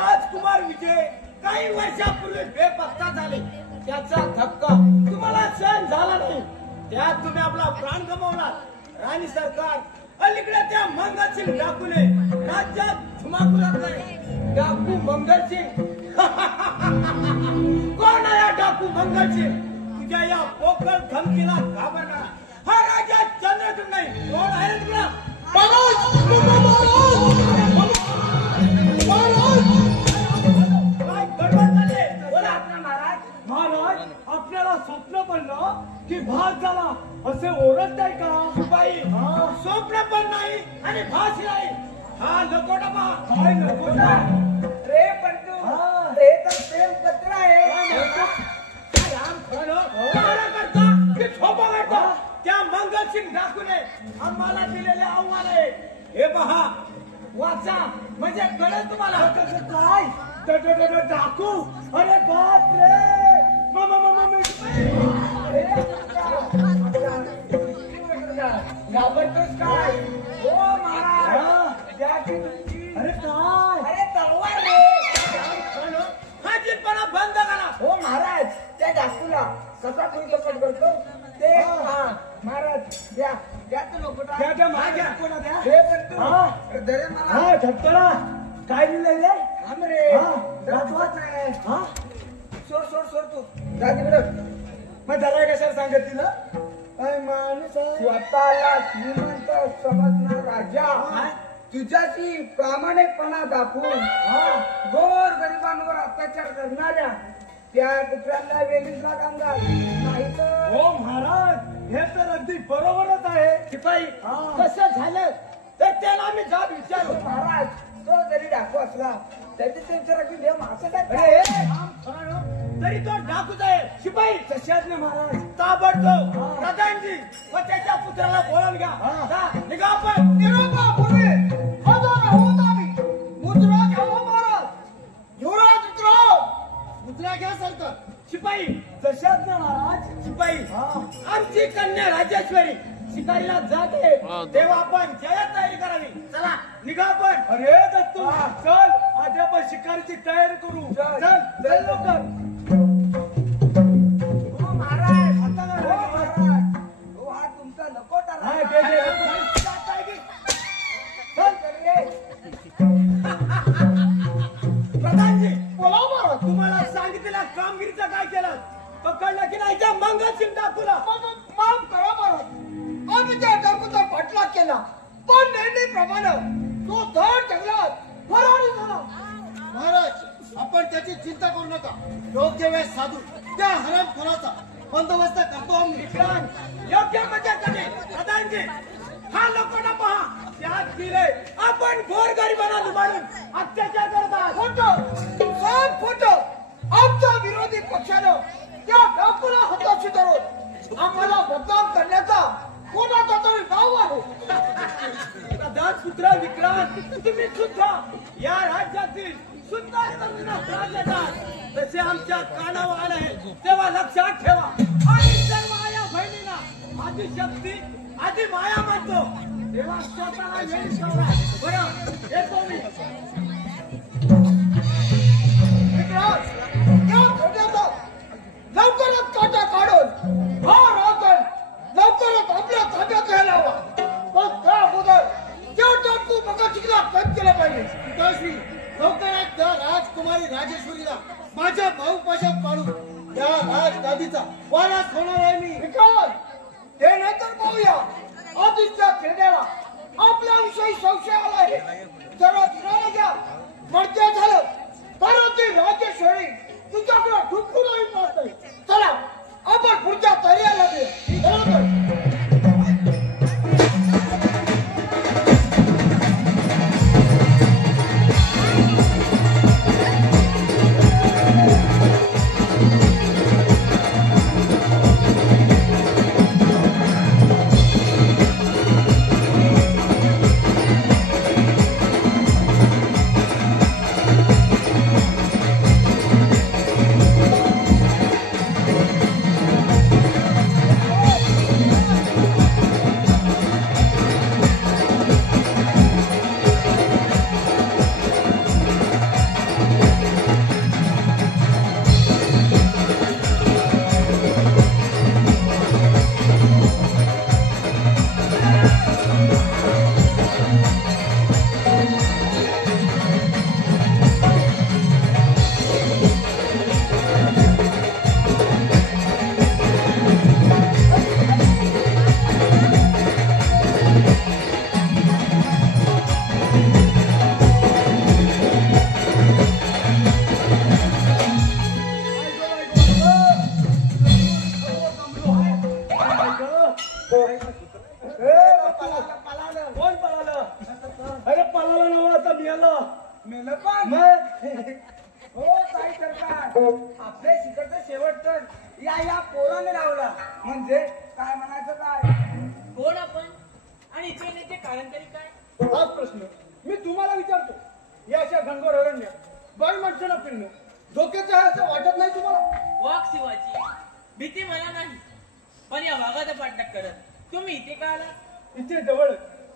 राजकुमार विजय काही वर्षापूर्वी बेपत्ता झाले. त्याचा धक्का तुम्हाला सहन झाला नाही. त्यात तुम्ही आपला प्राण गमावला. राणी सरकार अलीकडे त्या मंगलसिंग डाकूने राज्यात धुमाकूळ घातलाय. डाकू मंगलसिंग कोण आहे? डाकू मंगलसिंग तुझ्या या पोकळ धमकीला घाबरणार हा राजा चंद्रचूड नाही. कोण आहे तुला? काय गडबड झाली? बोला आपला महाराज. महाराज आपल्याला स्वप्न पडलं की भात झाला असे ओरडताय का? बाई स्वप्न पण नाही आणि भास नाही. हा लकोटा पहा. काय लकोटा? रे पंतू हे तर प्रेम पत्र आहे. त्या मंगलसिंग डाकूने आम्हाला दिलेले आव्हान आहे. हे पहा वाचा म्हणजे कळेल तुम्हाला. काय डाकू? अरे बाप रे! घाबरतोस काय? हो महाराज द्याची तुमची. अरे काय? अरे तलवार रे. हा जिनपणा बंद करा. हो महाराज त्या डाकूला कसा कुंकपट करतो ते महाराज द्या द्या तो लोकोटा. द्या माझ्या कोणा द्या. हे पंतू हा. धरे मला. हा झटकला. काय लिहिलंय रे? थांब रे. हा. वाचवाच नाही. हा सोड सोड सोड तू जा तिकडं. मग त्याला कशाला सांगितलं? माणूस स्वतःला श्रीमंत समजणार राजा तुझ्याशी प्रामाणिकपणा दाखवून गोर गरिबांवर अत्याचार करणाऱ्या त्या कुत्र्यांना वेलीचा कामगार नाही तर. हो महाराज हे तर अगदी बरोबरच आहे. शिपाई कसं झालं तर त्याला आम्ही जाब विचारू. महाराज तो जरी डाकू असला तरी त्यांच्या राखून देव माणसाचा तरी तो डाकूच आहे. शिपाई तशाच ना महाराज. ताबडतोब प्रधानजी व त्याच्या पुत्राला बोलावून घ्या. जा, निघा आपण. मुद्रा घ्यावा महाराज. युवराज मुद्रा घ्या सरकार. शिपाई तशाच ना महाराज. शिपाई आमची कन्या राजेश्वरी शिकारीला जाते तेव्हा आपण जय तयारी करावी. चला निघा आपण. अरे दत्तू चल आज आपण शिकारीची तयारी करू. चल चल लवकर. हो महाराज आता महाराज हो हा तुमचा लकोटा हा दे दे. प्रधानजी बोला. तुम्हाला सांगितलेल्या कामगिरीचं काय केलं? पकडलं की नाही त्या मंगलसिंग डाकूला? माफ करा महाराज आम्ही त्या डाकूचा पाठलाग केला पण नेहमीप्रमाणे तो धड जंगलात फरारी झाला. महाराज आपण त्याची चिंता करू नका. योग्य वेळ साधू त्या हरामखोराचा बंदोबस्त करतो आम्ही. योग्य मजा कधी. प्रधानजी हा लकोटा पहा. त्यात दिले आपण गोरगरिबांना लुबाडून अत्याचार करतात. खोटं सब खोटं. आमच्या विरोधी पक्षानं त्या डाकूला हाताशी धरून आम्हाला बदनाम करण्याचा कोणाचा तरी डाव आहे. प्रधान पुत्र विक्रांत तुम्ही सुद्धा या राज्यातील सुंदर तरुणींना त्रास देतात. तसे आमच्या कानावर आले तेव्हा लक्षात ठेवा. आणि सर्व आया बहिणींना आधी शक्ती आधी माया म्हणतो तेव्हा स्वतःला वेळ ठेवा. बरं येतो मी. विक्रांत या खोट्याचा लवकरच काटा काढून हा राजन लवकरच आपल्या ताब्यात घ्यायला हवा. पण त्या अगोदर त्या डाकू मगाशीला कैद केला पाहिजे. पिताश्री लवकरात त्या राजकुमारी राजेश्वरीला माझ्या भाऊपाशात पाडून त्या राजगादीचा वारस होणार आहे मी. विक्रांत ते नंतर पाहूया. आधीच्या खेड्याला आपल्याविषयी संशय आलाय. जरा फिरायला घ्या. मर्जी झालं तर ती राजेश्वरी तुझ्याकडे ठुकूनही पाहते. चला आपण पुढच्या तयारीला लागेल. हो ताई सरकार, आपले शिखरचं शेवट तर या पोराने लावला. म्हणजे काय म्हणायचं काय? कोण आपण आणि इथे येण्याचे कारण तरी काय? हाच प्रश्न मी तुम्हाला विचारतो. या अशा घनघोर अरण्यात बाई माणसाला फिरणं धोक्याचं आहे असं वाटत नाही तुम्हाला? वाघ शिवाची भीती मला नाही, पण या वाघाचा पाठलाग करत तुम्ही इथे का आला? इथे जवळ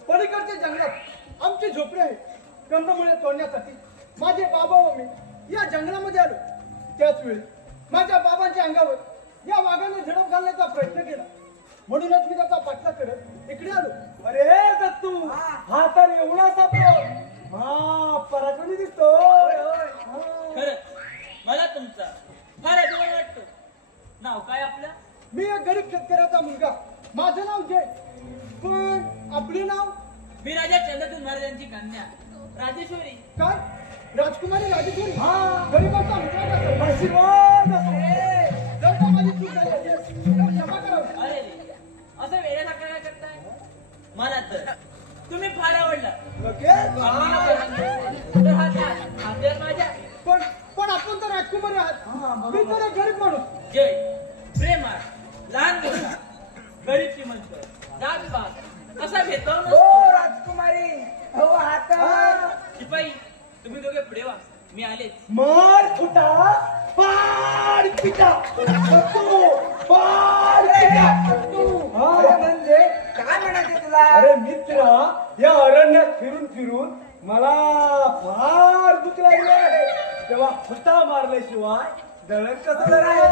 पलीकडच्या जंगलात आमची झोपडी आहे. कंदमुळे तोडण्यासाठी माझे बाबा व मी या जंगलामध्ये आलो. त्याच वेळी माझ्या बाबांच्या अंगावर या वाघाने झडप घालण्याचा प्रयत्न केला. म्हणूनच मी त्याचा पाठलाग करत इकडे आलो. अरे दत्तू, हा तर एवढा सापडो. हा पराक्रमी दिसतो. खरंच मला तुमचा फार अभिमान वाटतो. नाव काय आपलं? मी एक गरीब शेतकऱ्याचा मुलगा. माझं नाव जय. पण आपले नाव मी राजा चंद्रदूत महाराजांची कन्या राजेश्वरी. काय? राजकुमारी राजेश्वरी. हा. गरीबाचा मुलगा का? आशीर्वाद असो. जर का माझी चूक झाली असेल तर क्षमा करावी. अरे रे, असं वेड्यासारखं काय करताय? मला तर तुम्ही फार आवडला. तर हा त्या आपल्या माझ्या पण आपण तर राजकुमारी आहात. मी तर एक गरीब माणूस. जय प्रेमाळ, लहान मोठा, गरीब श्रीमंत, जात पात असा भेदभाव हो नसतो. राजकुमारी, हो आता शिपाई तुम्ही दोघे पुढे वा, मी आलेच. मार फुटा, पाड पिटा. दत्तू, पाड पिटा. अरे म्हणजे काय म्हणायचे तुला? अरे मित्रा, या अरण्यात फिरून फिरून मला फार भूक लागली आहे. तेव्हा फुटा मारल्याशिवाय दळण कसं राहील?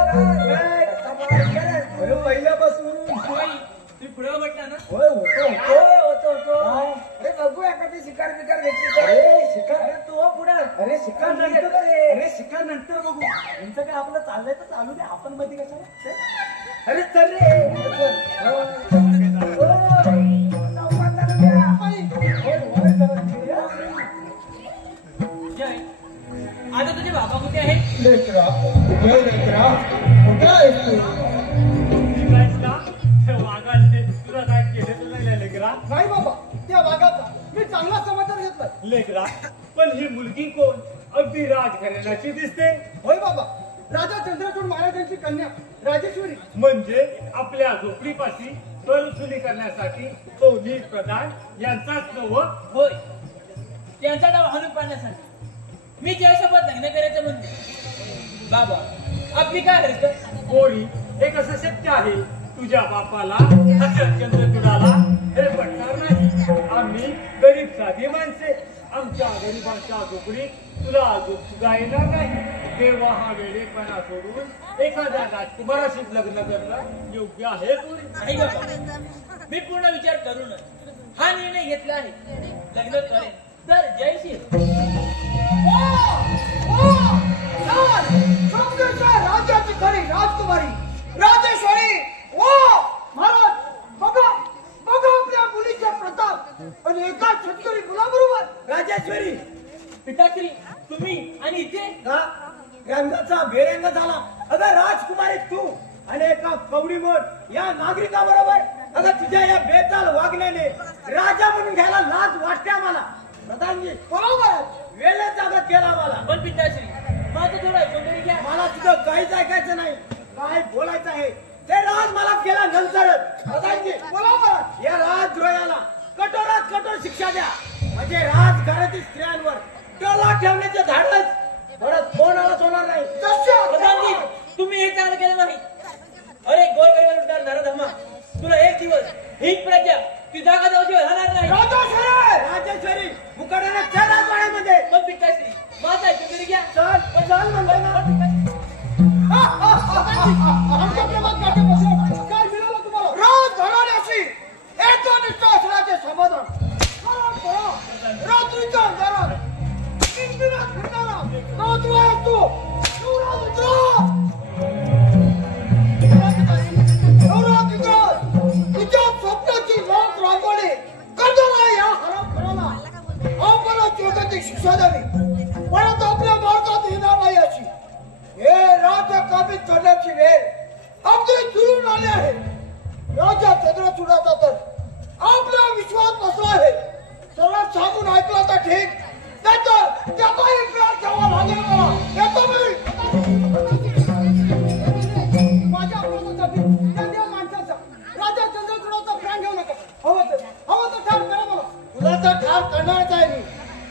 अरे पहिल्यापासून शिपाई तुम्ही पुढे म्हटला ना. होय होतो. अरे बघू एखादी शिकार बिकार भेटली तर. अरे शिकार, अरे तू हो पुढं. अरे शिकार नंतर, अरे शिकार नंतर बघू. यांचं काय आपलं चाललंय तर चालू दे. आपण मध्ये कशाला चल. अरे चल रे चल. जय आता तुझे बाबा कुठे आहेत? लेकरा, लेकरा, कुठं आहेस तू? नाही बाबा, त्या वाघाचा मी चांगला समाचार घेतलाय. लेकरा, पण ही मुलगी कोण? अगदी राजघराण्याची दिसते. होय बाबा, राजा चंद्रचूड महाराजांची कन्या राजेश्वरी. म्हणजे आपल्या झोपडीपाशी तलसुली करण्यासाठी तो नीट प्रधान यांचाच नव. होय, त्यांचा डाव हाणून पाहण्यासाठी मी जयसोबत लग्न करायचं म्हणते. बाबा आपली काय हरकत? कोणी हे कसं शक्य आहे? तुझ्या बापाला अशा चंद्रचूडाला हे पटणार नाही. आम्ही गरीब साधी माणसे. आमच्या गरिबांच्या झोपडीत तुला झोपसुद्धा येणार नाही. तेव्हा हा वेडेपणा सोडून एखाद्या राजकुमाराशीच लग्न करणं योग्य आहे. नाही बाबा, मी पूर्ण विचार करूनच हा निर्णय घेतला आहे. लग्न करेन तर जयश्री. राजाची खरी राजकुमारी राजेश्वरी. वा महाराज, बघा बघा आपल्या मुलीचा प्रताप आणि एका शेतकरी मुलाबरोबर. राजेश्वरी, पिताश्री तुम्ही आणि इथे का रंगाचा बेरंग झाला? अगं राजकुमारी तू आणि एका कवडीमोड या नागरिकाबरोबर. अगं तुझ्या या बेताल वागण्याने राजा म्हणून घ्यायला लाज वाटते आम्हाला. प्रधानजी बरोबर. वेळेत जागत गेला मला. पण पिताश्री माझं थोडं ऐकून तरी घ्या. मला तुझं काहीच ऐकायचं नाही. काय बोलायचं आहे ते राज मला केला नंतरच. प्रधानजी बरोबर. या राजद्रोहाला कठोरात कठोर शिक्षा द्या. म्हणजे राजघरातील स्त्रियांवर टोला ठेवण्याचे धाडस परत कोणालाच होणार नाही. प्रधानजी तुम्ही हे चांगलं केलं नाही. अरे गोरगरीबावर लुटणार नरधमा, तुला एक दिवस ही प्रजा ती जागा जाऊशिवाय राहणार नाही. राजेश्वरी मुकाट्याने त्या राजवाड्यामध्ये. पण पिताश्री माझं ऐकून तरी घ्या. चल चल म्हणलं ना. आमच्या प्रेमात गाठी बसल्या. काय मिळालं तुम्हाला? राज घराण्याशी एकनिष्ठ असण्याचे समाधान. रात्रीच्या अंधारात किंकिणात फिरणारा नातू आहेस तू. शिवराज उतरा. शिवराज उतरा. तुझ्या स्वप्नाची लाट रांगोळी करणारा या हरामखोराला आम्हाला जोगाची शिक्षा द्यावी. परत आपल्या भारतात येणार नाही अशी. हे राज्य काबीज करण्याची वेळ अगदी जुळून आले आहे. राजा चंद्रचूडाचा तर आपला विश्वास बसला आहे. सर्व सांगून ऐकला तर ठीक, नाहीतर त्याचा इन्कार ठेवा वगैरे बोला. येतो मी. माझ्या अपराधासाठी त्या देव माणसाचा राजा चंद्रचूडाचा प्राण घेऊ नका. हवं तर ठार करा मला. तुला तर ठार करणारच आहे मी,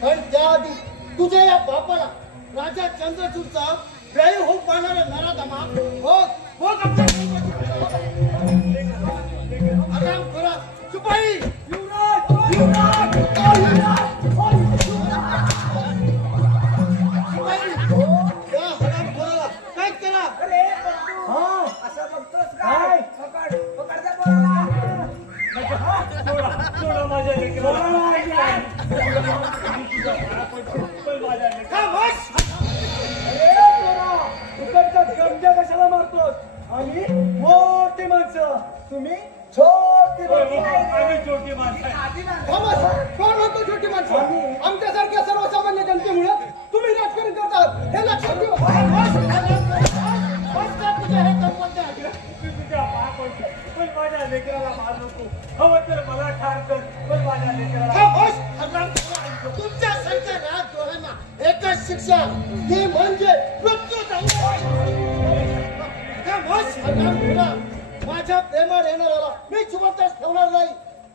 पण त्याआधी तुझ्या या बापाला राजा चंद्रचूडचा व्यायी होऊ पाहणारा नराधमा हो आराम करा. शिपाई युवराज युवराज या हरामखोराला काय करा. अरे बंधू असं बघतोस काय पकड पकड त्या पोराला सोडा माझ्या लेकराला. पण माझ्या लेकराला. का बस अरे पोरा, तुकडच्या गमजा कशाला मारतोस? आम्ही मोठी माणसं, तुम्ही छोटी माणसं. आम्ही छोटी माणसं आहे. थांबा, कोण होतो छोटी माणसं? आमच्यासारख्या सर्वसामान्य जनतेमुळे तुम्ही राजकारण करतात हे लक्षात ठेवा. तुझ्या हे कंपनी आहे. मी तुझ्या पाया पडतो, पण माझ्या लेकराला मार नको. हवं तर मला ठार कर, पण माझ्या लेकराला. तुमच्या सारख्या राजद्रोहांना एकच शिक्षा ती म्हणजे मृत्यूदंड. माझ्या प्रेमात येणाऱ्याला मी जिवंतच ठेवणार नाही.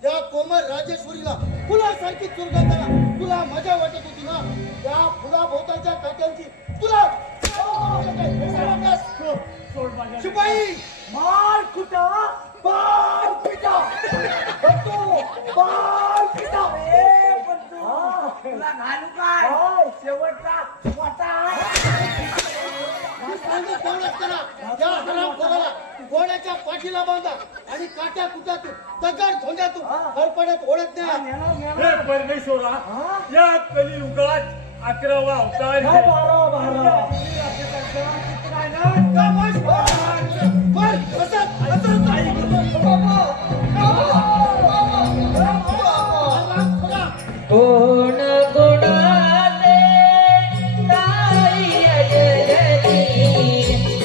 त्या कोमल राजेश्वरीला फुलासारखी चुरगताना तुला मजा वाटत होती ना, त्या फुलाभोवतालच्या काट्यांची तुला सोड माझ्या. शिपाई मार कुठा मार पिटा बंधू मार पिटा. ए बंधू तुला घालू काय शेवटचा वाटा तेवढंच करा. त्या हरामखोराला घोड्याच्या पाठीला बांधा आणि काट्या कुट्यातून दगड धोंड्यातून हरपड्यात ओढत न्या. हे परमेश्वरा, या कलियुगात 11वा अवतार आहे. कोण गुणाले ताई अजयती,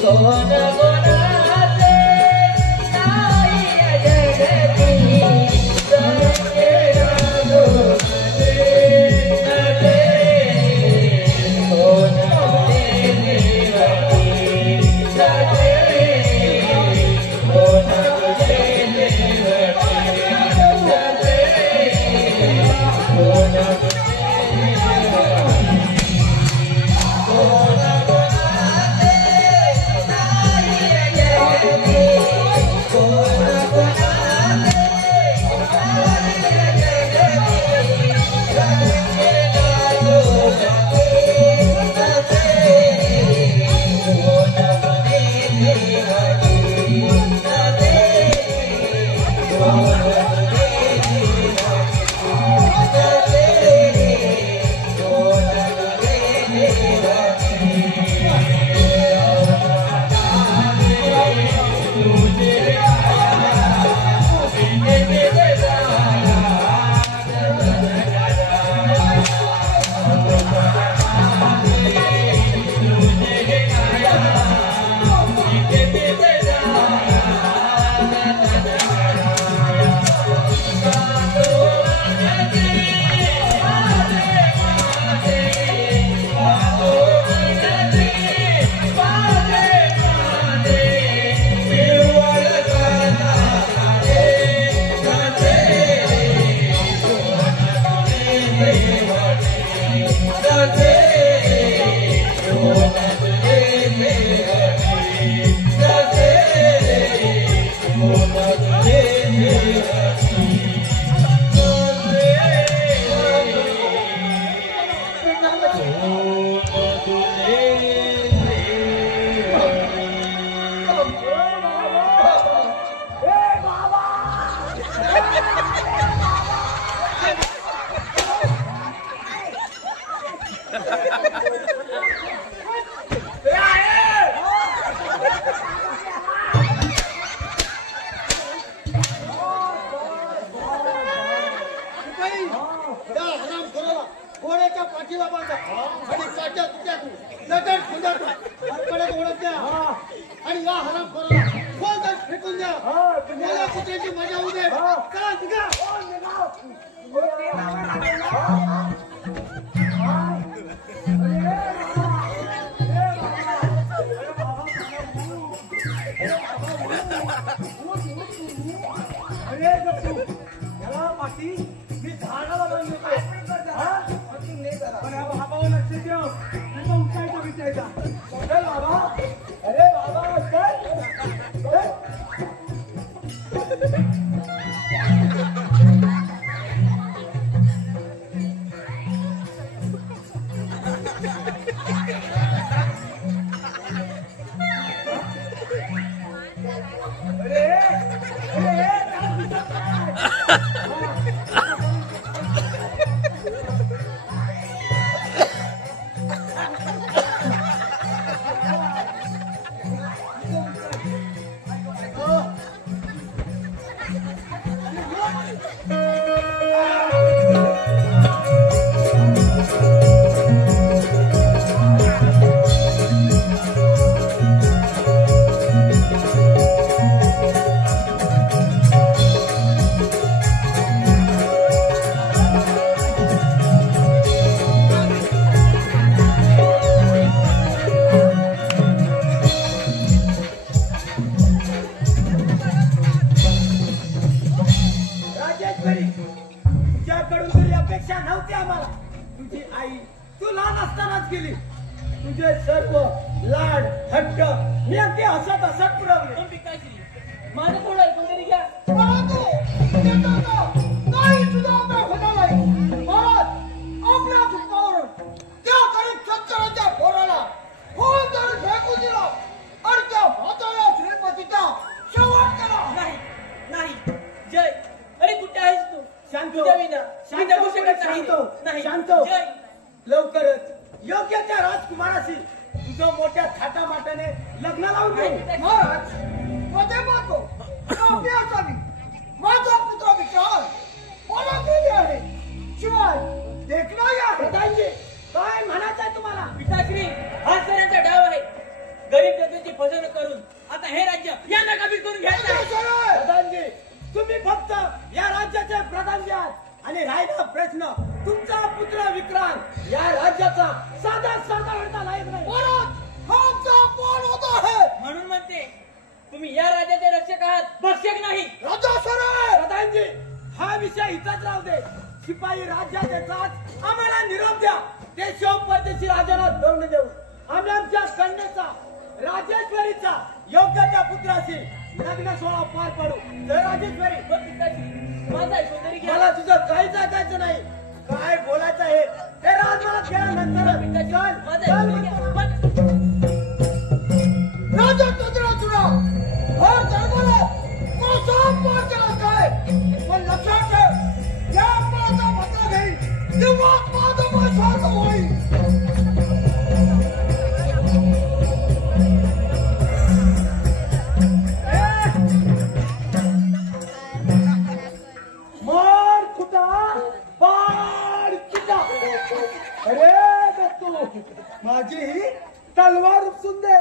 कोण गुणाले ताई अजयती, संगे राघोले नले, कोण गुणे देवती नले, कोण गुणे घोड्याच्या पाठीला बांधा आणि काट्या कुट्यातून दगड खुंड्यातून हरपड्यात ओढत द्या आणि या हरामखोराला खोलदार फेकून द्या. मला कुत्र्याची मजा होऊ दे. चला निघा. लाड हट्ट मी अगदी हसत हसत पुरवले. पण पिताश्री माझं थोडं ऐकून तरी घ्या. परंतु काही सुद्धा उपयोग होणार नाही. महाराज आपल्या चुकावरून त्या गरीब शेतकऱ्याच्या पोराला खोल तर फेकून दिला आणि त्या म्हाताऱ्या श्रीमतीचा शेवट केला. नाही नाही जय, अरे कुठे आहेस तू? शांत तुझ्या विना मी जगू शकत नाही. शांत शांत जय, लवकरच योग्य त्या राजकुमाराशी तुझं मोठ्या थाटामाटाने लग्न लावून देऊ. महाराज मध्ये पाहतो आपली असावी. माझा पुत्र विचार मला गेले आहे, शिवाय देखणाही आहे. प्रधानजी काय म्हणायचंय तुम्हाला? पिताश्री हा सऱ्यांचा डाव आहे. गरीब जनतेची फसवणूक करून आता हे राज्य यांना काबीज करून घ्यायचं आहे. प्रधानजी तुम्ही फक्त या राज्याचे प्रधान आहात आणि राहिला प्रश्न तुमचा पुत्र विक्रांत या राज्याचा साधा साधा अर्धा लायक नाही. महाराज हा आमचा अपमान होत आहे. म्हणून म्हणते तुम्ही या राज्याचे रक्षक आहात, भक्षक नाही. राजा सर प्रधानजी हा विषय इथंच राहू दे. शिपाई राज्यात येतात आम्हाला निरोप द्या. ते शिव परदेशी राजाला दौंड देऊ. आम्ही आमच्या कन्येचा राजेश्वरीचा योग्य त्या पुत्राशी लग्न सोहळा पार पाडू. जय राजेश्वरी. पण पिताश्री माझं ऐकून तरी घ्या. मला तुझं काहीच ऐकायचं नाही. काय बोलायचं आहे ते राजमानात गेल्यानंतर पिताश्री चल, माझं चल ऐकून घ्या. म्हणतो. पण राजा चंद्रा तुला हा धर्माला माझा अपमान केला काय. पण लक्षात ठेव या अपमानाचा बदला घेईल तेव्हा माझं मन शांत होईल. मार कुठा पाड किटा. अरे दत्तू माझी ही तलवार उपसून दे.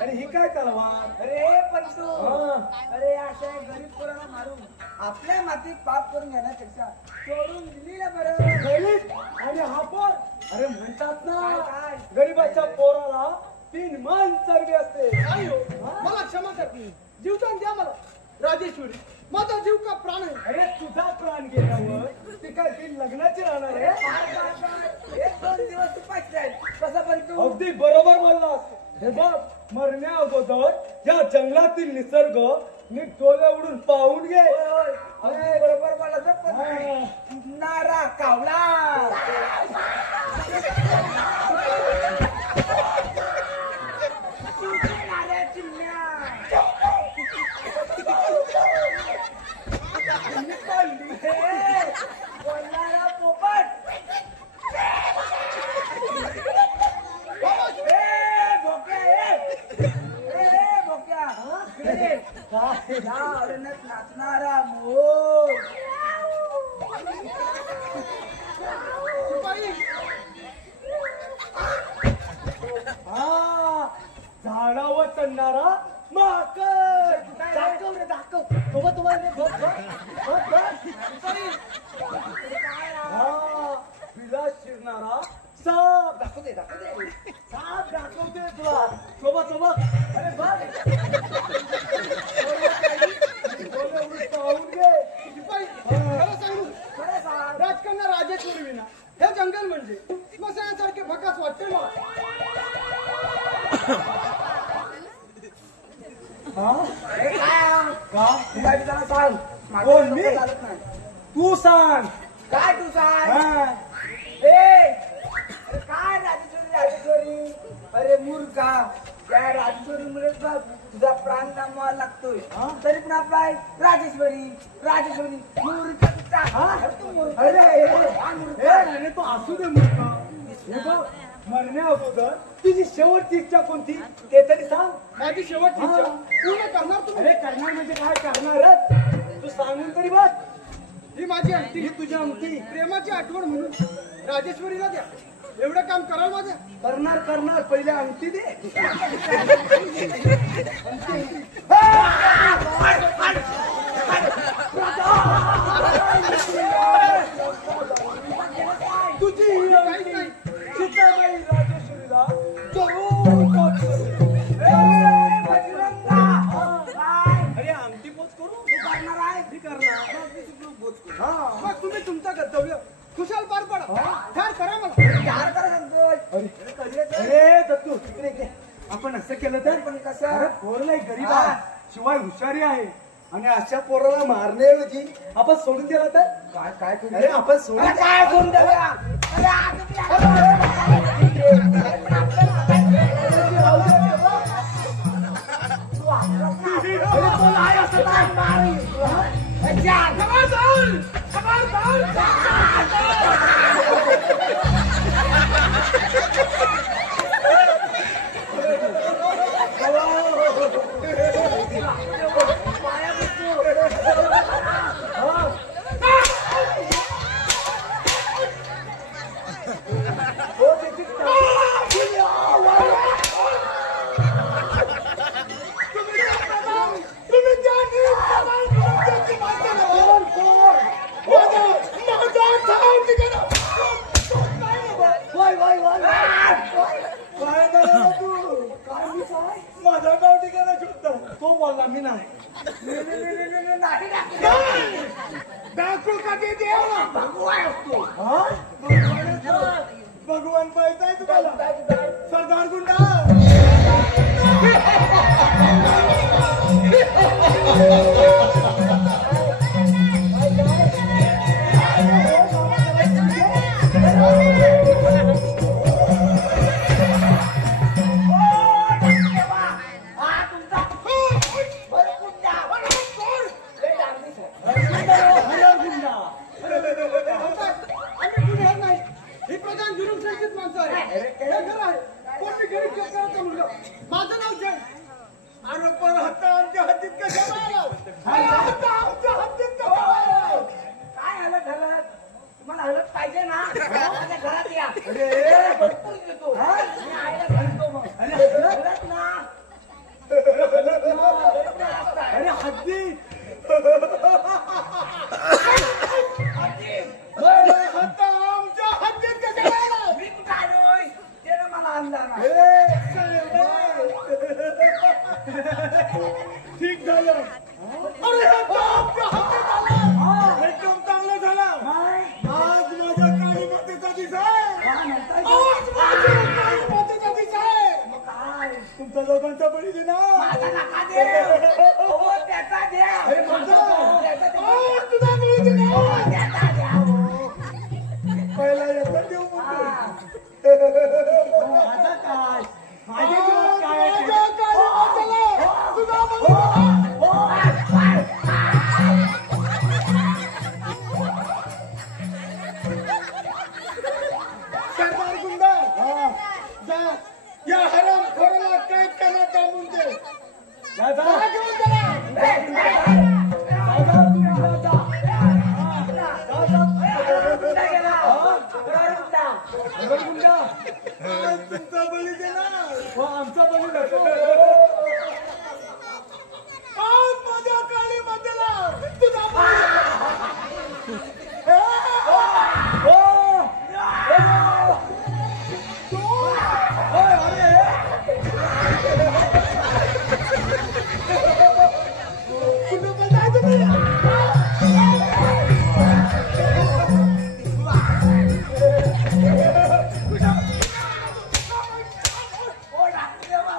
अरे ही काय तलवार? अरे पंचू हा. अरे अशा गरीब पोरांना मारून आपल्या मातीत पाप करून घेण्यापेक्षा सोडून दिली ना बरं. गरीब आणि हा पोर. अरे म्हणतात ना काय? गरीबाच्या पोराला 3 मन चरबी असते. नाही हो, मला क्षमा कर. जीवदान द्या मला. राजेश्वरी माझा जीव का प्राण आहे. अरे तुझा प्राण गेल्यावर ती काय ती लग्नाची राहणार आहे? 1-2 दिवस तू पाहिजे कसं पण तू अगदी बरोबर बोललास. हे बघ मरण्या अगोदर या जंगलातील निसर्ग नीट डोळे उडून पाहून घे. अरे बरोबर मला हा. नारा कावला. बोलणारा पोपट. भोक्या नाचणारा मोर. हा झाडावर चढणारा माकड. दाखव रे दाखव. तुम्हाला रे बघ बघ बघ. हा विलास शिरणारा साप. दाखव दे दाखव दे. साप दाखवते तुला. सोबत सोबत. अरे बघ पाहून घे. खरं सांगू राजकन्या राजेश्वरी विना हे जंगल म्हणजे स्मशानासारखे भकास वाटते मला. का सांग कोण मी? तू सांग. काय तू सांग. हा. अरे काय राजेश्वरी. अरे मूर्खा त्या राजेश्वरीमुळे बघ तुझा प्राण नामवा लागतोय. तरी पण आपला आहे राजेश्वरी मूर्ख तुझा. अरे तू मूर्ख. अरे हा मूर्ख. अरे तू असू दे मूर्ख. हे बघ मरण्या अगोदर तुझी शेवटची इच्छा कोणती ते तरी सांग. माझी शेवटची इच्छा पूर्ण करणार तुम्ही. अरे करणार म्हणजे काय करणारच. तू सांगून तरी बघ. ही माझी अंगठी. ही तुझी अंगठी. प्रेमाची आठवण म्हणून राजेश्वरीला द्या. एवढं काम कराल माझं. करणार पहिले अंगठी दे. तुझी ही अंगठी सीताबाई राजेश्वरीला जरूर पोच करेल. अरे अंगठी पोच करू. करणार आहे. मी करणार. हा मग तुम्ही तुमचं कर्तव्य खुशाल पार पडा. ठार करा मला. अरे दत्तू इकडे आपण असं केलं तर पण कसं? अरे पोर नाही गरीब आहे शिवाय हुशारी आहे आणि अशा पोराला मारण्याऐवजी आपण सोडून दिला तर काय काय करू? अरे आपण सोडून अरे काय करून द्या? माझा गाव ठिकाणा शोधतो तो बोलला मी नाही भगवान पाहिजे तुम्हाला सरदार गुंडा माझं नाव जय अरे पण हत्ता आमच्या हद्दीत कशा आमच्या हद्दीत काय हलत हलत तुम्हाला हलत पाहिजे ना माझ्या घरात या भरपूर देतो मी आईला घालतो मग हलत ना अरे हद्दीत हत्ता आमच्या हद्दीत कशा मी कुठं आलोय त्यानं मला अंदाज नाही. ठीक झालं अरे हत्ता आमच्या हद्दीत आला एकदम चांगलं झालं आज माझ्या काळी मातेचा दिस आहे आज माझ्या काळी मातेचा दिस आहे काय तुमच्या लोकांचा बळी दे ना माझा नका दे हो त्याचा द्या अरे माझा त्याचा द्या. आज तुझा बळी दे ना त्याचा द्या हो. पहिला याचा देऊ हा. माझा काय माझ्या जीवात काय आहे ते? तुझा बळी दे. सरदार गुंडा जा या हराम खोराला काय त्याला दाबून दे जा घेऊन चला तुमचा बळी दे ना आमचा बळी नको आज माझ्या काळी मातेला तुझा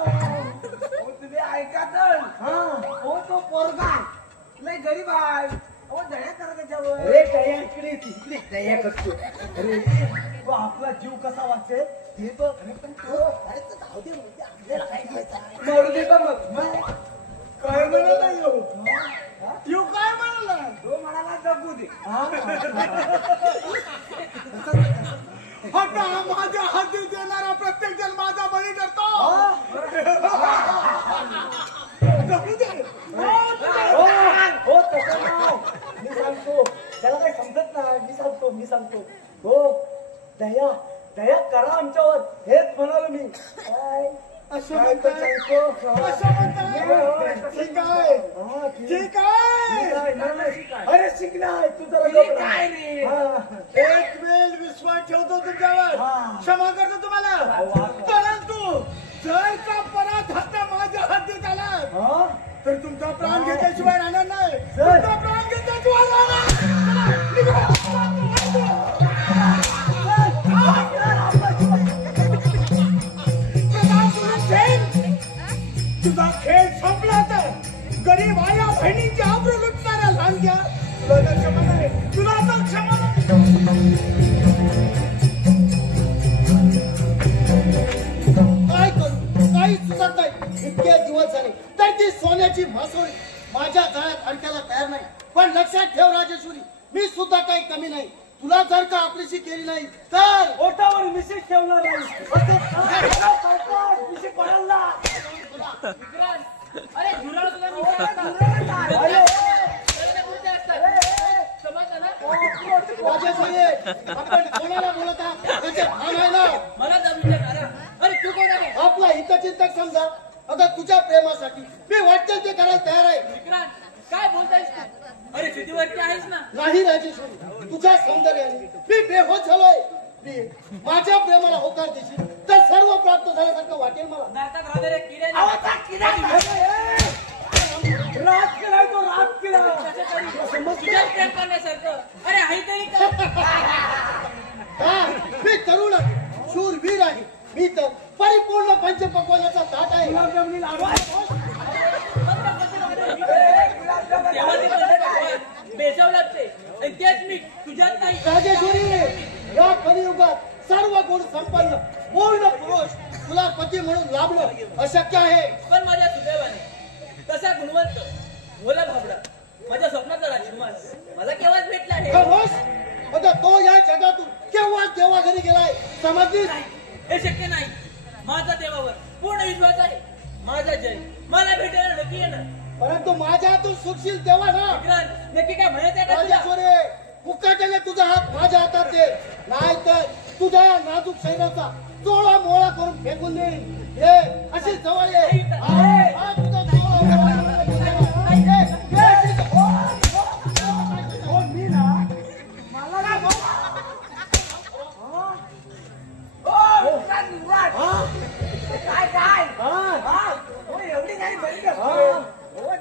तुम्ही ऐका तर हो तो पोरगा लय गरीब आहे हो दया करा त्याच्यावर अरे दया इकडे तिकडे दया करतो अरे तो आपला जीव कसा वाचेल हे तो अरे पण तो अरे तो जाऊ दे म्हणजे आपल्याला काय करायचं मरू दे का मग काय म्हणाला येऊ काय म्हणाला तो म्हणाला जगू दे आता माझ्या हाती देणारा प्रत्येक जण माझा बळी करतो जगू दे हो तसं नाही मी सांगतो त्याला काही समजत नाही मी सांगतो हो दया दया करा आमच्यावर हेच म्हणालो मी काय असं म्हणताय ठीक आहे ठीक आहे अरे शिकणार तू जरा एक वेळ विश्वास ठेवतो तुमच्यावर क्षमा करतो तुम्हाला परंतु जर का परत हत्ता माझ्या हद्दीत आला तर तुमचा प्राण घेतल्याशिवाय राहणार नाही तुमचा प्राण घेतल्याशिवाय राहणार तुझा खेळ संपला तर गरीब आया बहिणींची आबरू लुटणाऱ्या लांडग्या तुला तर क्षमा नाही, तुला तर क्षमा नाही. काय करू, काही सुचत नाही. इतके दिवस झाले तर ती सोन्याची म्हसोळी माझ्या गळ्यात अडकायला तयार नाही. पण लक्षात ठेव राजेश्वरी, मी सुद्धा काही कमी नाही. तुला जर का आपलीशी केली नाही तर ओठावर मिशी ठेवणार नाही. मिशी पडायला अरे झुरळ तुला मी राजेश्वरी, आपण कोणाला बोलत आहात त्याचे भान आहे ना? मला जमलं अरे अरे तू कोण आहे आपला हितचिंतक समजा. आता तुझ्या प्रेमासाठी मी वाटेल ते करायला तयार आहे. विक्रांत काय बोलतायस तू? अरे सिद्धीवरती आहेस ना? नाही राजेश्वरी, तुझ्या सौंदर्याने मी बेहोश झालोय. प्रिय, माझ्या प्रेमाला होकार देशील तर सर्व प्राप्त झाल्यासारखं वाटेल मला. नाटक राहणारे किडे रात केलाय तो, रात केला. तुझ्याच प्रेम करण्यासारखं. अरे आहे तरी का? हा, मी तरुण आहे, शूरवीर आहे. मी तर परिपूर्ण पंचपक्वानाचा ताट आहे. गुलाबजामुन लाडवा. तेव्हा ते पंचपक्वान्न बेचाव लागते आणि तेच मी तुझ्यात नाही. राजेश्वरी, या कलियुगात सर्व गुण संपन्न पूर्ण पुरुष तुला पती म्हणून लाभणं अशक्य आहे. पण माझ्या सुदैवाने तसा गुणवंत भोला भाबडा माझ्या स्वप्नातला राजकुमार मला केव्हाच भेटला आहे. खमोश, आता तो या जगातून केव्हाच देवा घरी गेलाय समजलीस? हे शक्य नाही. माझा देवावर पूर्ण विश्वास आहे. माझा जय मला भेटायला नक्की येणार. परंतु माझ्या हातून सुटशील तेव्हा ना. विक्रांत नक्की काय म्हणायचंय का तुला? राजेश्वरी, मुक्काट्याने तुझा हात माझ्या हातात दे, नाहीतर तुझ्या या नाजूक शरीराचा चोळा मोळा करून फेकून देईन. हे अशी जवळ ये. हा तुझा चोळा मोळा करून हो, मी ना मला ना काय हो, एवढी काही बरी हो,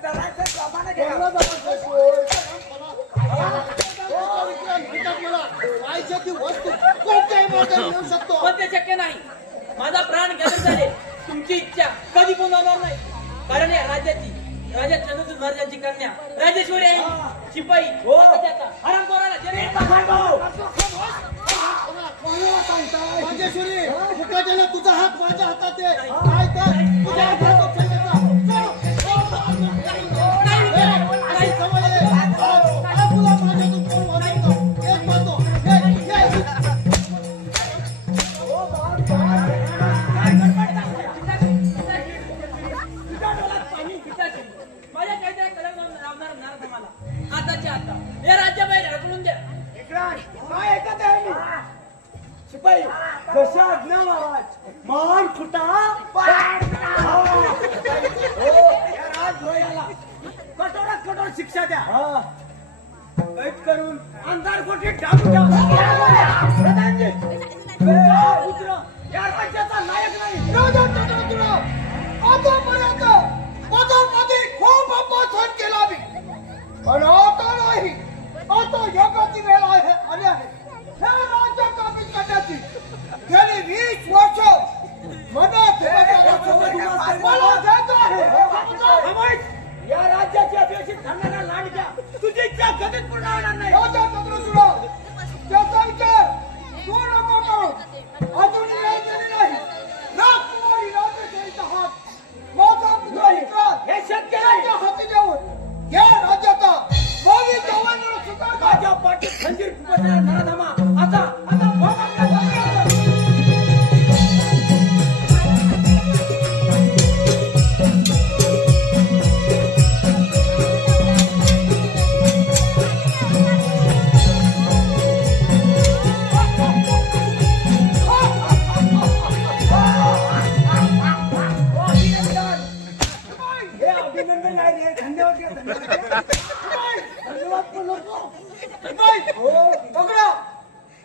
जरासं प्रमाणे घ्या. पाहिजे ती वस्तू कोणत्याही मार्गाने मिळू शकतो. पण ते शक्य नाही. माझा प्राण गदर झाले. तुमची इच्छा कधी पूर्ण होणार नाही. कारण या राज्याची राजा चंद्रचूड महाराजांची कन्या राजेश्वरी आहे. शिपाई हरणखोराला जरी राजेश्वरी, मुक्काट्याने तुझा हात माझ्या हातात दे, नाहीतर तुझ्या हातात शरीराचा अशी सवय आहे. तुला माझ्यातून कोण वाचवतं? एक म्हणतो, माझ्या काहीतरी कलम लावणार नारद आताच्या आता या राज्याबाहेर ढकलून द्या. काय ऐकत आहे मी? शिपाई कशा आज्ञा महाराज. मान फुटा या राजभोयाला कठोरात कठोर शिक्षा द्या. कैद करून अंधार कोठीत टाकून द्या. प्रधानजी, तुमचा पुत्र या राज्याचा नायक नाही. आतापर्यंत पदामध्ये खूप अपमान केला मी, पण आता नाही. आता जगाची वेळ आहे आली आहे हे राज्य काबीज करण्याची. गेली 20 वर्ष मनात मला जात आहे. या राज्याची अपेक्षित ठरणाऱ्या लांडग्या तुझी इच्छा कधीच पूर्ण होणार नाही. त्याचा विचार तू नको करू. अजून वेळ गेली नाही. राजकुमारी राजेश्वरीचा हात माझा पुत्र विक्रांत हे शक्य नाही. त्याच्या हाती देऊन या राज्याचा भावी जवानाला स्वीकार कर. माझ्या पाठीत खंजीर खुपसणारा नराधमा आता आता बघ आपल्या घरात. हे अभिनंदन नाही रे, धन्यवाद घ्या, धन्यवाद पण नको.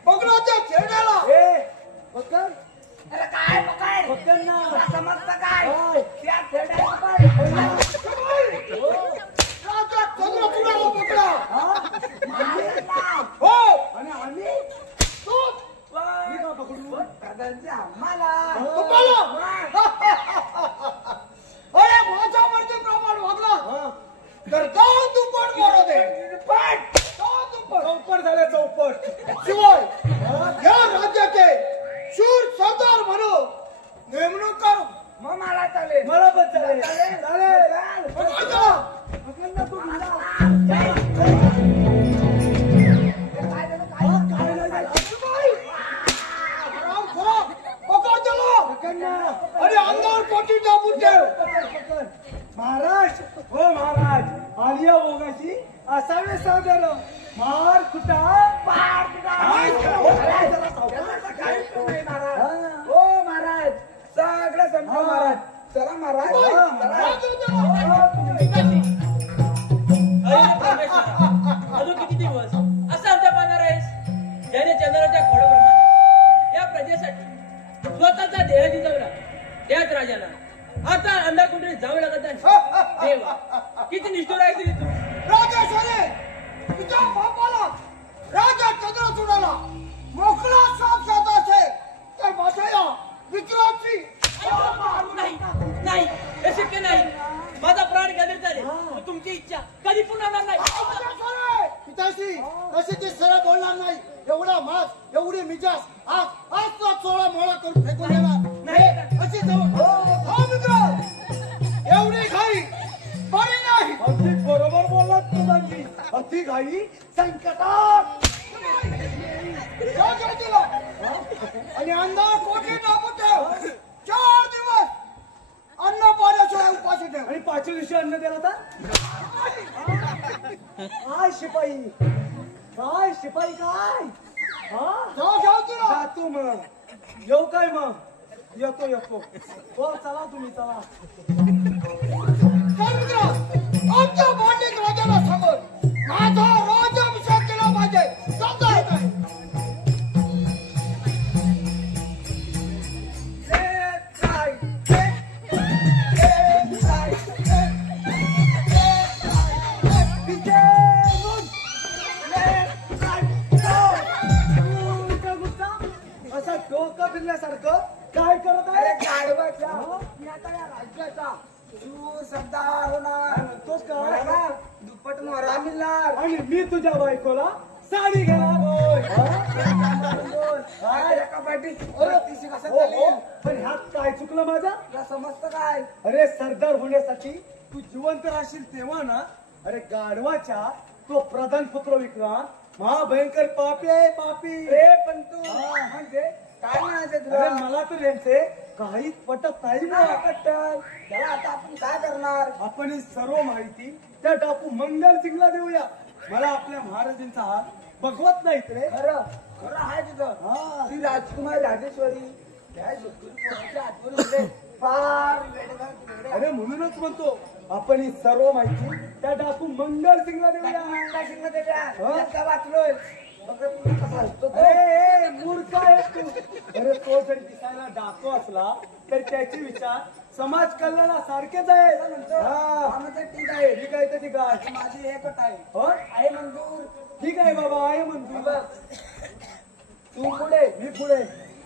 बगडाच्या खेळण्याला पकड. अरे काय पकड पकड ना. तुला समजतं काय होय. त्या खेळण्या पकड. राजा चंद्रचूडाला बगडा. हो आणि आम्ही तू मी का पकडू? प्रधानजी आम्हाला तुम्हाला अरे मग मला चालेल. मला पण चालेल. चालेल. चालेल. बघा. अखंड तू भिला. काय झालं, काय झालं? काय नाही झालं. राम खो. पकड त्याला. अखंड. अरे अंगावर पोटी दाबून ठेव. महाराज हो महाराज आलिया बोगाशी असावे सादर मार कुठा पार तुला. काही पण नाही महाराज. हो महाराज सगळं संपलं महाराज. चला महाराज. अरे परमेश्वरा, अजून किती दिवस असा अंत पाहणार आहेस? ज्याने चंद्राच्या घोड्याप्रमाणे या प्रजेसाठी स्वतःचा देह जिजवला त्याच राजाला आता अंधारकुंडीत जावं लागत आहे. देवा, किती निष्ठुर आहे तरी तू. राजेश्वरी तुझ्या बापाला राजा चंद्र सुडाला मोकळा साप जात असेल तर माझ्या या विक्रांतची नाही नाही, हे शक्य नाही. माझा प्राण गदर झाले. तुमची इच्छा कधी पूर्ण होणार नाही. पिताश्री कशी ती सरळ बोलणार नाही. एवढा मास एवढी मिजास आज आज तो चोळा मोळा करून फेकून देणार नाही. अशी जवळ हो मित्र एवढी घाई बरी नाही. अगदी बरोबर बोललात प्रधानजी. अति घाई संकटात. या ज्योतीला आणि अंधार कोठी दाबून ठेव. 4 दिवस अन्न पाण्याशिवाय उपाशी ठेव. आणि 5व्या दिवशी अन्न दिला तर काय शिपाई काय शिपाई काय हा जाऊ तुला. जातो मग येऊ काय मग येतो येतो. हो चला तुम्ही चला. आमच्या मांडलिक राजाला सांगून माझा राज्याभिषेक केला पाहिजे. समजा हे काय? असं डोकं फिरल्यासारखं काय करत अरे आहे? गाढवाच्या मी आता या राज्याचा सरदार होणार. तोच का? मला दुप्पट मोहरा मिळणार. आणि मी तुझ्या बायकोला साडी घेणार. काय एका पाठीत तिशी कसं हो, हो. चालेल? पण ह्यात काय चुकलं माझं? तुला समजतं काय? अरे सरदार होण्यासाठी तू जिवंत राहशील तेव्हा ना. अरे गाढवाच्या तो प्रधान पुत्र विक्रांत महाभयंकर पापी आहे पापी. रे पण तू म्हणजे काय म्हणायचं अरे तुला? मला तर यांचे काहीच पटत नाही नाही ना. पटल. त्याला आता आपण काय करणार? आपण ही सर्व माहिती त्या टाकू मंगल सिंगला देऊया. मला आपल्या महाराजांचा हात बघवत नाहीत रे. खरं खरं आहे तुझं. हा. ती राजकुमारी राजेश्वरी त्या शेतकरी आठवणीमध्ये फार वेडगार. अरे म्हणूनच म्हणतो आपण ही सर्व माहिती त्या टाकू मंगल सिंगला देऊया. काय शिकलं त्याच्या? हा? त्यात का वाचलोय? बघ तू कसा असतो तो. अरे मूर्ख आहे तू. अरे तो जर दिसायला डाकू असला तर त्याचे विचार समाज कल्याणासारखेच आहेत. हा. आमचं ठीक आहे. ठीक आहे तर ठीक आहे. माझी एकच आहे. हो? आहे मंजूर. ठीक आहे बाबा आहे म्हणतो. बघ. तू पुढे मी पुढे.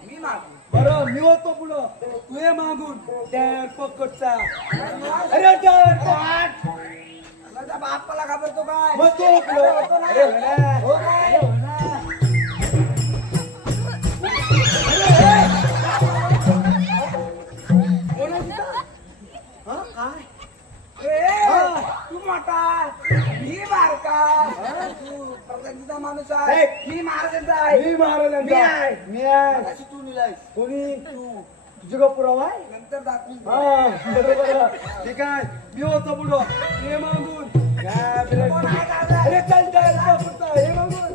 मी मागे. बरं मी होतो पुढं तू ये मागून. टायर पकडचा. अरे टायर पकड. माझ्या बापाला घाबरतो काय? मग तो पुढं. होतो ना. अरे होण्या. हो काय? हा काय ए, तू मोठा मी बारका. तू प्रजातीचा माणूस आहे. ए. मी महाराजांचा आहे. मी महाराजांचा. मी आहे. मी आहे. मगाशी तू निलायस. कोणी तू तुझे का पुरावा आहे? नंतर दाखवून दे. हा बरोबर. ठीक आहे मी होतो पुढं तू ये मागून. काय बिलट. कोण आहे दादा? अरे चल टायर पकडचा ये मागून.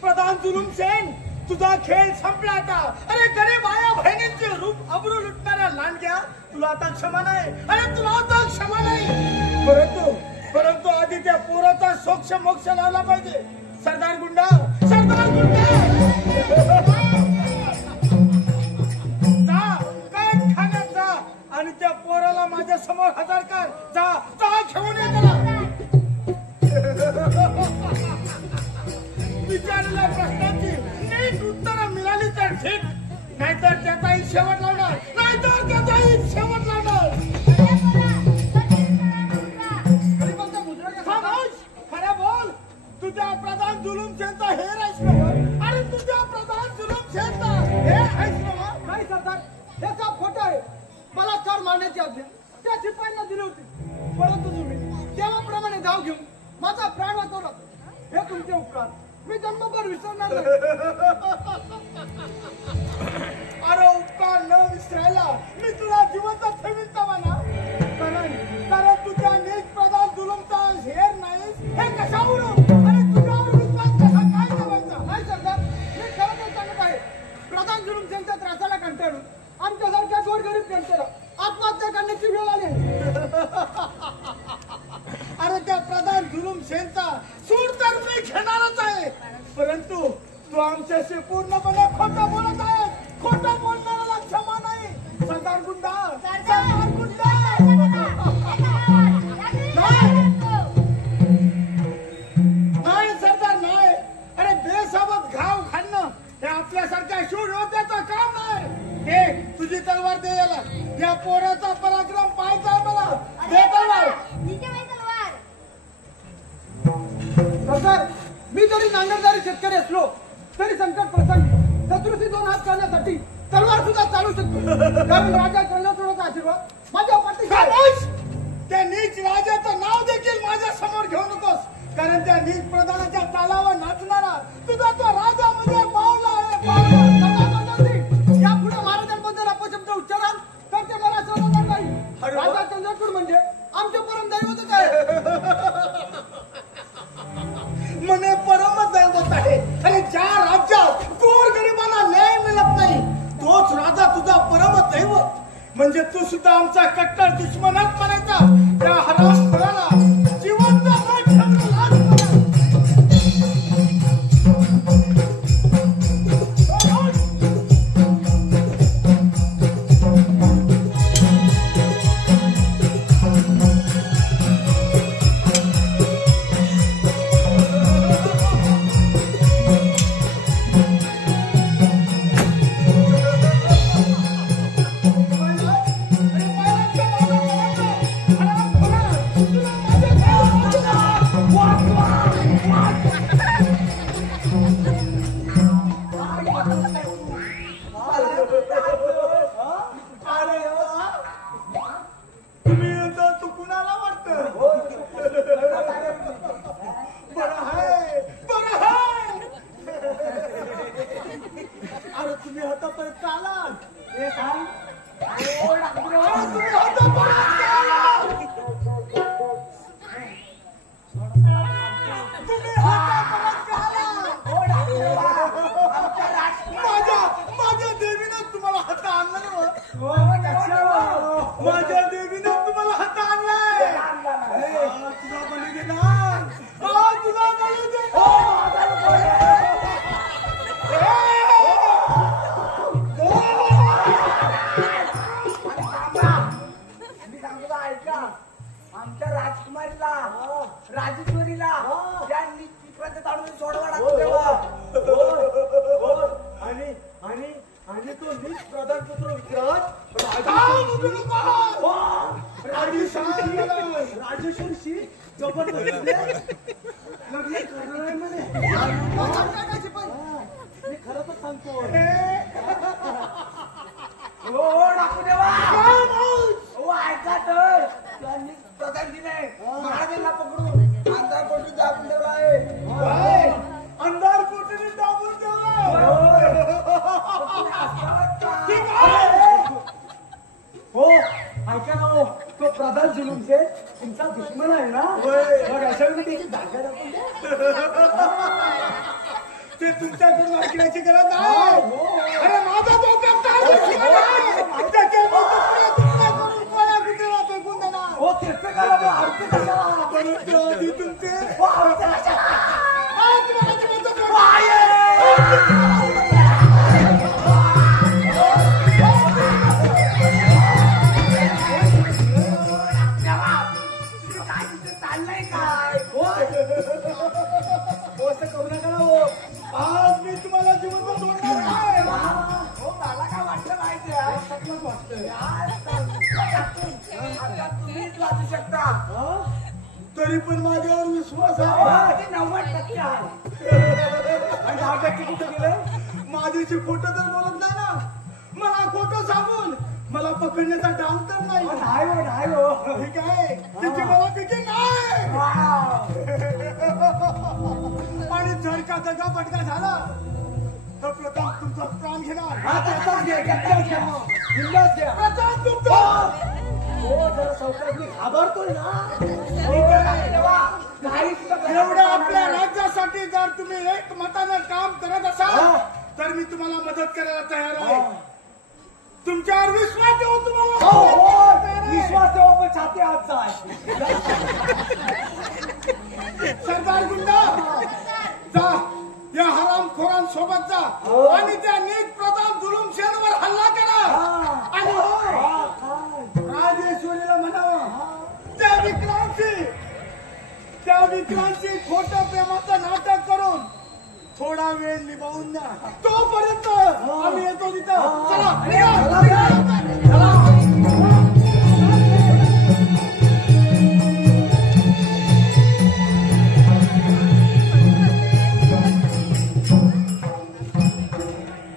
प्रधान जुलूम सेन तुझा खेळ संपला आता. अरे गरीब आया बहिणींचे रूप अब्रू लुटणाऱ्या लांडग्या तुला आता क्षमा नाही. अरे तुला आता क्षमा नाही. परंतु आधी त्या पोराचा सोक्ष मोक्ष लावला पाहिजे. सरदार गुंडा सरदार गुंडा जा काय खाण्यात जा आणि त्या पोराला माझ्या समोर हजर कर. जा जा घेऊन ये त्याला. विचारलेल्या प्रश्नाची नीट उत्तरं मिळाली तर ठीक. नाहीतर त्याचाही शेवट लावणार. नाहीतर त्याचाही शेवट लावणार. खरं बोल. तुझ्या प्रधान जुलूम सेनचा हेर आहेस. अरे तुझ्या नाही सरदार, हे सब खोटं आहे. मला कार मारण्याची आज्ञा त्या शिपायांना दिली होती, परंतु तुम्ही तेव्हाप्रमाणे धाव घेऊन माझा प्राण वाचवला. हे तुमचे उपकार मी जन्मभर विसरणार नाही. अरे उपकार न विसरायला मी तुला जिवंत ठेवीन म्हणा. कारण तुझ्या नीच प्रधान जुलूमचा हेर नाहीस हे कशावरून आणि तुझ्यावर विश्वास कसा काय ठेवायचा. नाही सरदार, मी खरं काही सांगत आहे. प्रधान जुलूम त्यांच्या त्रासाला कंटाळून आमच्यासारख्या गोरगरीब जनतेला आत्महत्या करण्याची वेळ आली. अरे त्या प्रधान जुलूम सेनचा सूर तर मी घेणारच आहे, परंतु तू आमच्याशी पूर्णपणे खोटं बोलत आहे. खोटं बोलणाऱ्याला क्षमा नाही. सरदार गुंडा, सरदार गुंडा. नाही सरदार नाही. अरे बेसाबत घाव खाणं हे आपल्यासारख्या शूर योद्ध्याचं काम नाही. हे तुझी तलवार दे याला. या पोराचा पराक्रम पाहायचा मला. दे तलवार. सरदार, मी जरी नांगरदारी शेतकरी असलो तरी संकट प्रसंगी शत्रूशी दोन हात करण्यासाठी तलवार सुद्धा चालू शकतो. कारण राजा कल्याणचा आशीर्वाद माझ्या पाठीशी आहे. त्या नीच राजाचं नाव देखील माझ्या समोर घेऊ नकोस. कारण त्या नीच प्रधानाच्या तालावर नाचणारा तुझा तो राजा म्हणजे पावला आहे. यापुढे महाराजांबद्दल अपशब्द उच्चाराल तर ते मला समजणार नाही. राजा चंद्रपूर म्हणजे आमचे परम दैवतच आहे. म्हणे परम दैवत आहे. अरे ज्या राज्यात गोरगरिबांना न्याय मिळत नाही तोच राजा तुझा परम दैवत. म्हणजे तू सुद्धा आमचा कट्टर दुश्मनच म्हणायचा. त्या हरामखोराला जिवंत आमच्या राजकुमारीला राजेश्वरीला त्यांनी प्रत्येक सोडवा लागतो. आणि तो नीच प्रधान पुत्र विक्रांत राजेश्वरीशी जबरदस्ती लग्न करणार म्हणे. मी खरं तर सांगतो. डाकू देवा ऐका तर त्यांनी प्रधान दिले महाराजांना पकडून अंधार कोटीत दाबून ठेवला आहे. अंधार कोटीने दाबून ठेवला. हो ऐका ना हो, तो प्रधान जुलूमचे तुमचा दुश्मन आहे ना. मग अशा वेळी त्याची धागा दाखवून ते तुमच्याकडून ऐकण्याची गरज नाही. अरे माझा तो हो त्याचं करा आधी तुमचे चाललंय काय असं करू नका ना हो. आज मी तुम्हाला जिवंत सोडणार आहे. हो मला काय वाटलं माहिती आहे वाटतंय आता तुम्हीच वाचू शकता. तरी पण माझ्यावर विश्वास आहे. 90% आहे. आणि 10% कुठे गेले. माझ्याशी खोटं तर बोलत नाही ना? मला खोटं सांगून मला पकडण्याचा डाव तर नाही. नाही हो ठीक आहे, त्याची मला भीती नाही. आणि जर का दगा फटका झाला तर प्रथम तुमचा प्राण घेणार. प्रथम तुमचा. जरा सावकाश घाबरतोय ना. एवढं आपल्या राज्यासाठी जर तुम्ही एकमतानं काम करत असाल तर मी तुम्हाला मदत करायला तयार आहे. तुमच्यावर विश्वास ठेवून तुम्हाला विश्वास ठेवा, पण छाती हात जाय. सरदार गुंडा जा, या हरामखोरांसोबत जा आणि त्या नीच प्रधान जुलूमशेरवर हल्ला करा. आणि राजेश्वरीला म्हणावं त्या विक्रांती खोटं प्रेमाचं नाटक करून थोडा वेळ निभावून द्या. तोपर्यंत आम्ही येतो तिथं. चला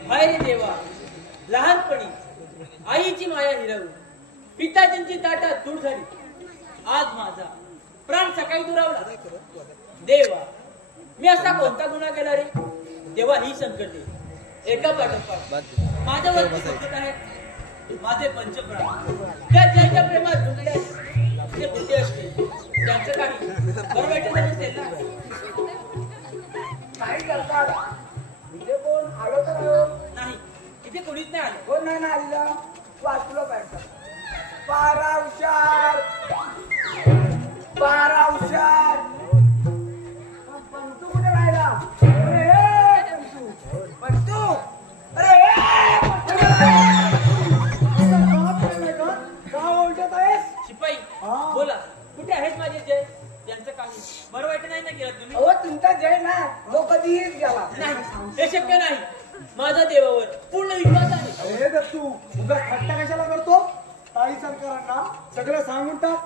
हाय रे देवा, लहानपणी आईची माया हिरवून पिताजींची ताटात दूर झाली. आज माझा प्राण सकाळी दुरावला. देवा, मी असा कोणता गुन्हा केला रे? तेव्हा ही संकटे एका पाठोपाठ माझ्यावर संकट आहे. माझे पंचप्राण त्या ज्यांच्या प्रेमात जुळले ते कुठे असतील, त्यांचं काही बरं वाईट नसेल ना. काय करतात इथे कोण आलो तर नाही, इथे कोणीच नाही आलं. कोण नाही ना आलेलं. वाचलं पाहिजे. 12 हुशार पंतू कुठे राहिला? अरे पंतू, अरे का ओळखत आहेस? शिपाई बोला, कुठे आहेत माझे जय? त्यांचं काही बरं वाईट नाही ना केलं तुम्ही? अहो तुमचा जय ना तो कधीही गेला नाही, हे शक्य नाही. माझा देवावर पूर्ण विश्वास आहे. अरे दत्तू, उगाच खट्टा कशाला करतो? ताई सरकारांना सगळं सांगून टाक.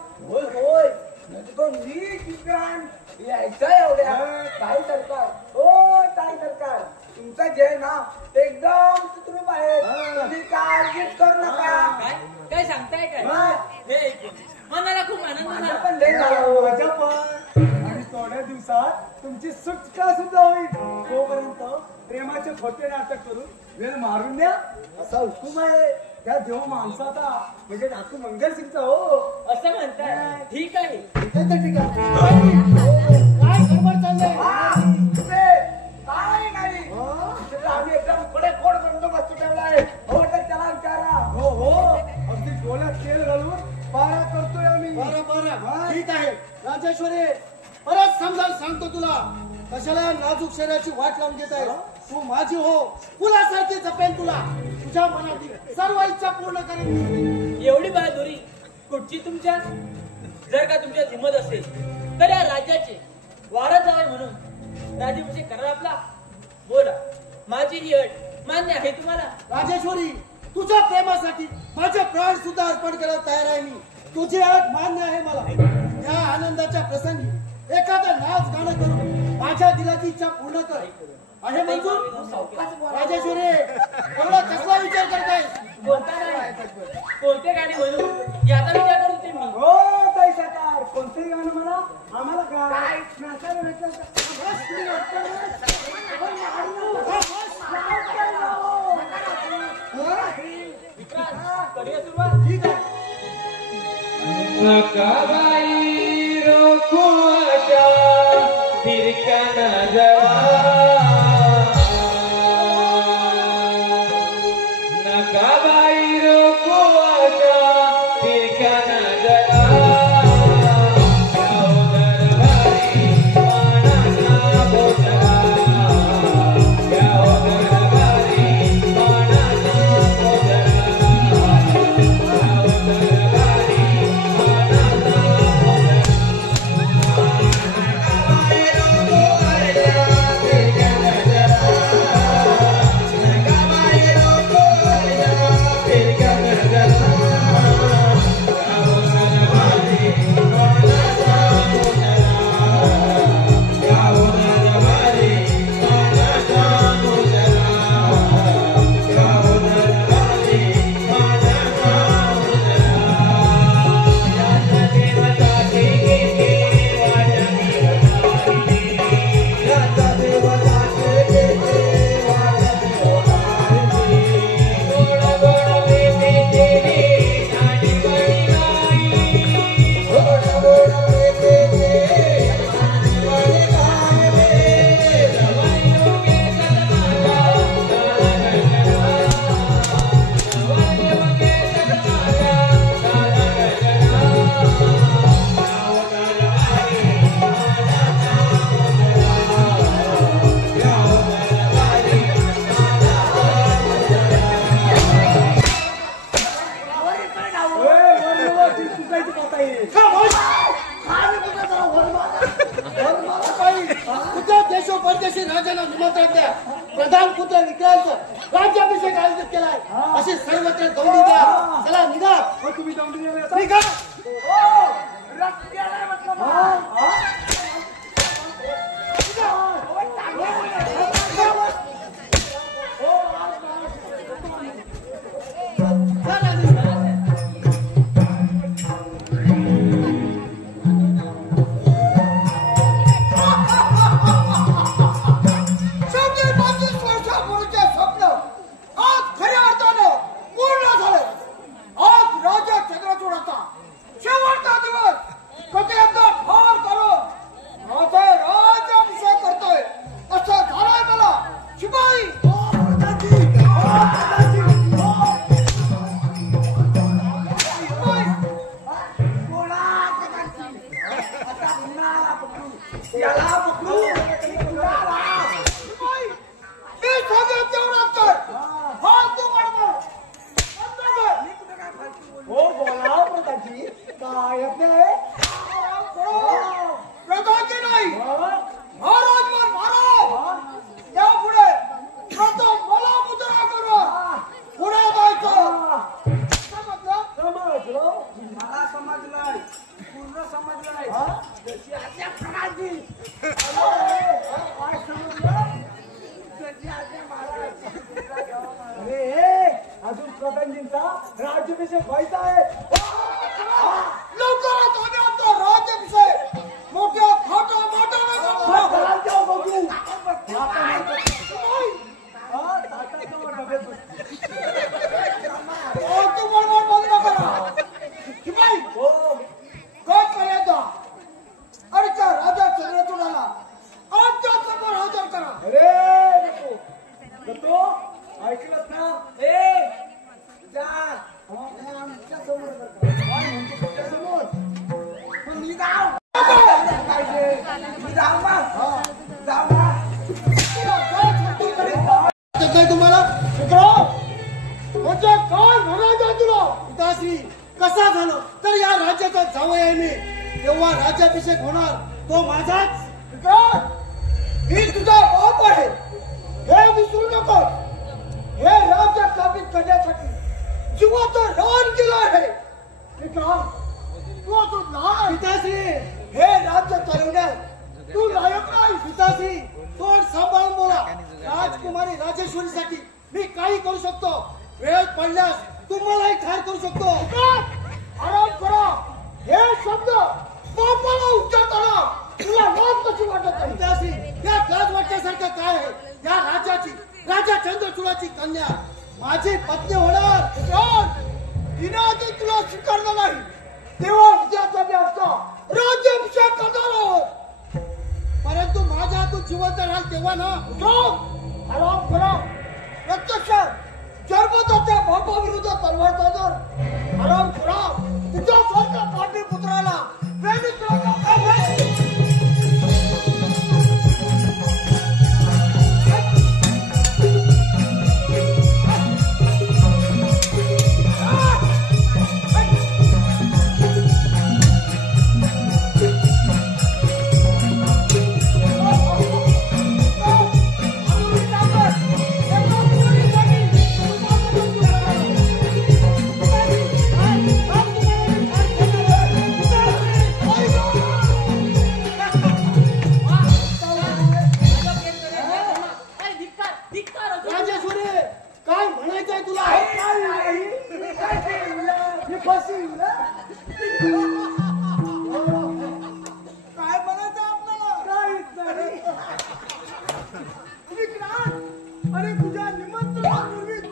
होय तो नीट ठिकाण यायचं एवढ्या. ताई सरकार, हो ताई सरकार, तुमचा जय ना एकदम सुखरूप आहे. तुम्ही काळजीच करू नका. काय सांगताय काय? हे ऐकून मनाला खूप आनंद माझा झाला. पण लय झाला. माझ्या पण. आणि थोड्या दिवसात तुमची सुटका सुद्धा होईल. तोपर्यंत प्रेमाचे खोटे नाटक करून वेळ मारून द्या असा हुकूम आहे त्या देव माणसाचा, म्हणजे डाकू मंगलसिंगचा. हो असं म्हणताय? ठीक आहे. ठीक आहे. काय गडबड चाललंय? काय नाही, आम्ही एकदम खोड बंदोबस्त ठेवलाय. हो तर त्याला विचारा. हो अगदी डोळ्यात तेल घालून पारा करतोय आम्ही. बरं ठीक आहे. राजेश्वरी, परत समजावून सांगतो तुला, कशाला नाजूक शरीराची वाट लावून घेत आहे? तू माझी हो, फुलासारखी जपेन तुला. तुझ्या मनातील सर्व इच्छा पूर्ण करेन. एवढी बहादुरी कुठची तुमच्या? जर का तुमच्या हिंमत असेल तर या राज्याचे वारस जावे म्हणून राजीभाषे करा आपला. बोला, माझी ही अट मान्य आहे तुम्हाला? राजेश्वरी, तुझ्या प्रेमासाठी माझे प्राण सुद्धा अर्पण करायला तयार आहे मी. तुझी अट मान्य आहे मला. या आनंदाच्या प्रसंगी एखादं नाच गाणं करून माझ्या दिलाची इच्छा पूर्ण कर. आहे मंजूर? राजेश्वरी, एवढा कसला विचार करताय? कोणते गाणी म्हणू याचा विचार करते मी. हो ताई सरकार, कोणतंही गाणं मला आम्हाला काय नाचायला भेटलं तर. करूया सुरुवात. ठीक आहे. नकाबाई रोको आशा तिरका नजरा, नकाबाई रोको आशा तिरका नजरा, जाओ दरबारी मानासा बोजरा, जाओ दरबारी मानासा बोजरा, जाओ दरबारी राज्याभिषेक आयोजित केलाय असे सर्वत्र दौडी द्या. चला निघा. तुम्ही जाऊन निघा. रस्त्याला म्हटलं अजून प्रधानजींचा राज्याभिषेक व्हायचा आहे. लवकरच आम्ही आमचा राज्याभिषेक मोठ्या थाटामाटाने बघू तू बरोबर बंद करा. शिपाई गट पर्यंत अरे त्या राजा चंद्रचूडाला आमच्या समोर हजर करा. अरे नको ऐकलत ना. आमच्या समोर तुमच्या समोर मी जाऊ तुम्हाला म्हणजे काय म्हणायचं तुला पिताश्री. कसा झालं तर या राज्याचा जावई आहे मी. तेव्हा राज्याभिषेक होणार तो माझाच. मी तुझा बाप आहे हे विसरू नको. हे राज्य स्थापित करण्यासाठी जीवाचं रान केलं आहे. तू अजून लहान पिताश्री हे राज्य चालवण्यास तू लायक नाही. पिताश्री तोंड सांभाळून बोला. राजकुमारी राजेश्वरीसाठी मी काही करू शकतो. वेळ पडल्यास तुम्हालाही ठार करू शकतो. आराम करा. हे शब्द बापाला उच्चारताना तुला लाज कशी वाटत नाही. पिताश्री यात लाज वाटण्यासारखं काय आहे. या राज्याची राजा चंद्रचूडाची कन्या माझी पत्नी होणार. तिने आधी तुला स्वीकारलं नाही तेव्हा उद्याचा मी आमचा राज्याभिषेक करणार आहोत. परंतु माझ्या हातून जिवंत राहाल तेव्हा ना. आराम करा. प्रत्यक्षात जन्मदात्या बापाविरुद्ध तलवार चालणार. आराम करा. तुझ्यासारख्या पाटलीपुत्राला प्रेमित राजेश्वरी काय म्हणायचंय तुला. काय म्हणायचं आपल्याला. काहीच नाही. अरे तुझ्या निमंत्रणापूर्वीच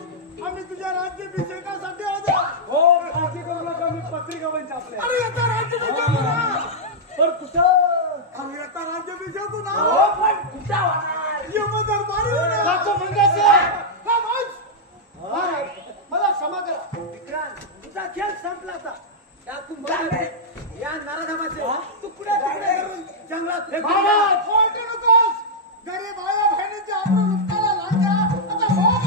आम्ही तुझ्या राज्याभिषेकासाठी आलो. हो काळजी करू नका. मी पत्रिका पण छापल्या. अरे याचा राज्याभिषेक होणार. पण कुठं अरे याचा राज्याभिषेक होणार. हो पण कुठं होणार. यमदरबारी होणार. डॉक्टर मंगेशकर मला क्षमा करा. विक्रांत तुझा खेळ संपला आता. त्यातून या नराधमाचे तुकडे तुकडे करून जंगलात फेकून द्या. महाराज कोणते नकोस. गरीब आया बहिणीचे आपण लुटायला लागल्या. आता भाव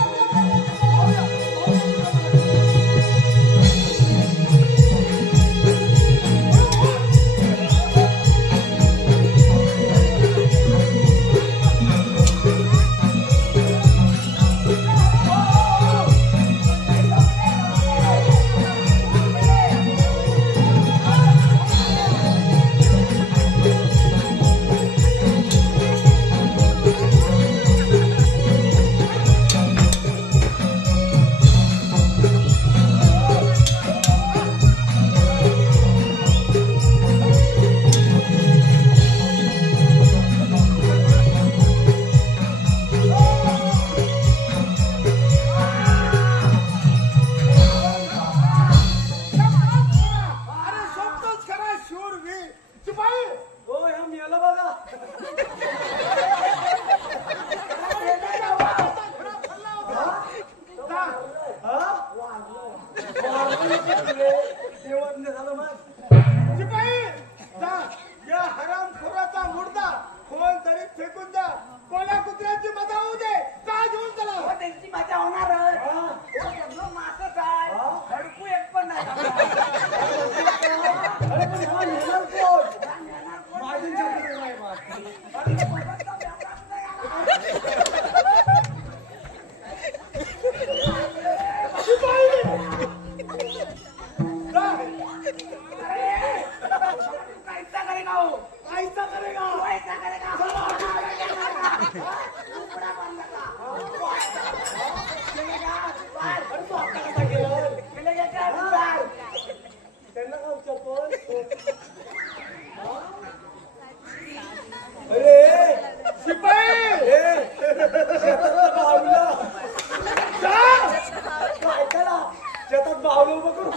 पावलं उभं करू.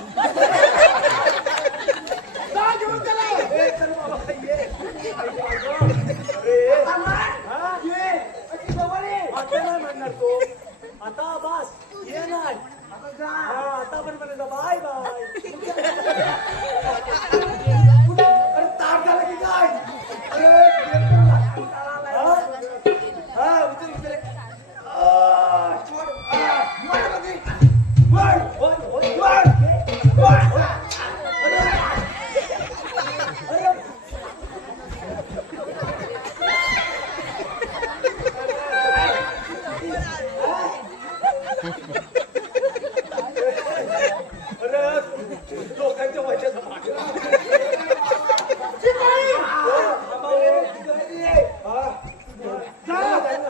जा घेऊन त्याला. ए, चल बाबा, ये. हा? ये अशी जवळ ये. आता नाही म्हणणार तो. आता बस ये नाही. हा, आता पण म्हणायचं बाय बाय. अरे ताप झाला की काय? अरे, हा? हा, उचल, उचल. लोकांच्या वशाचा भाग.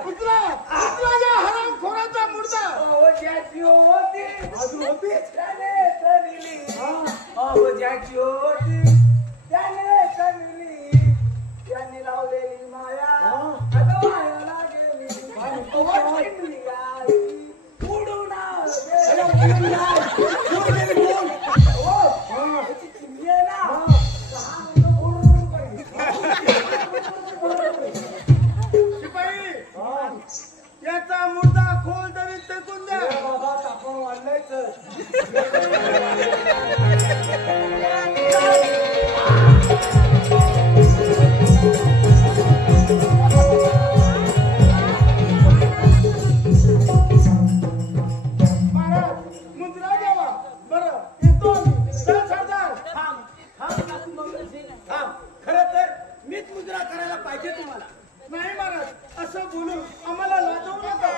उचला या हरामखोराचा मुर्दा. ज्याची होती अजून होतीच. त्याने कणली. ज्याची होती त्याने कणली. त्यांनी लावलेली माया आता मायाला गेली. चिमणी गाली उडून चिमणी आहे ना. शिपाई याचा मुर्दा खोल तरी फेकून द्या. बाबा तापमान वाढलायच. महाराज मुद्रा घ्यावा. बरं येतो आम्ही. चल सरदार. थांब थांब काकू मंगलसिंग, थांब. खरं तर मीच मुद्रा करायला पाहिजे तुम्हाला. नाही महाराज असं बोलून आम्हाला लाजवू नका.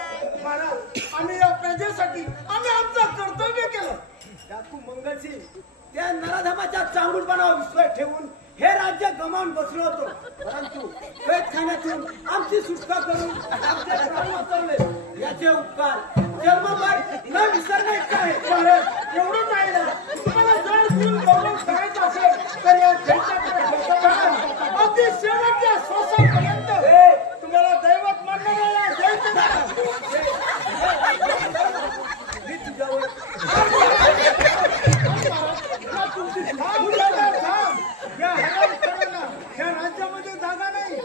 महाराज आम्ही या प्रजेसाठी आम्ही आमचं कर्तव्य केलं. काकू मंगलसिंग, त्या नराधमाच्या चांगुलपणावर विश्वास ठेवून हे राज्य गमावून बसलो होतो. परंतु कैदखान्यातून आमची सुटका करून आमचे प्राण वाचवले. याचे उपकार जन्मभर न विसरणे इतके आहे. महाराज एवढंच आहे ना. तुम्हाला जर फुल गौरव करायचा असेल तर या देशाकडे अगदी शेवटच्या श्वासापर्यंत तुम्हाला दैवत मानणाऱ्याला द्यायचं का? मी तुझ्यावर या हरामखोरांना या राज्यामध्ये जागा नाही.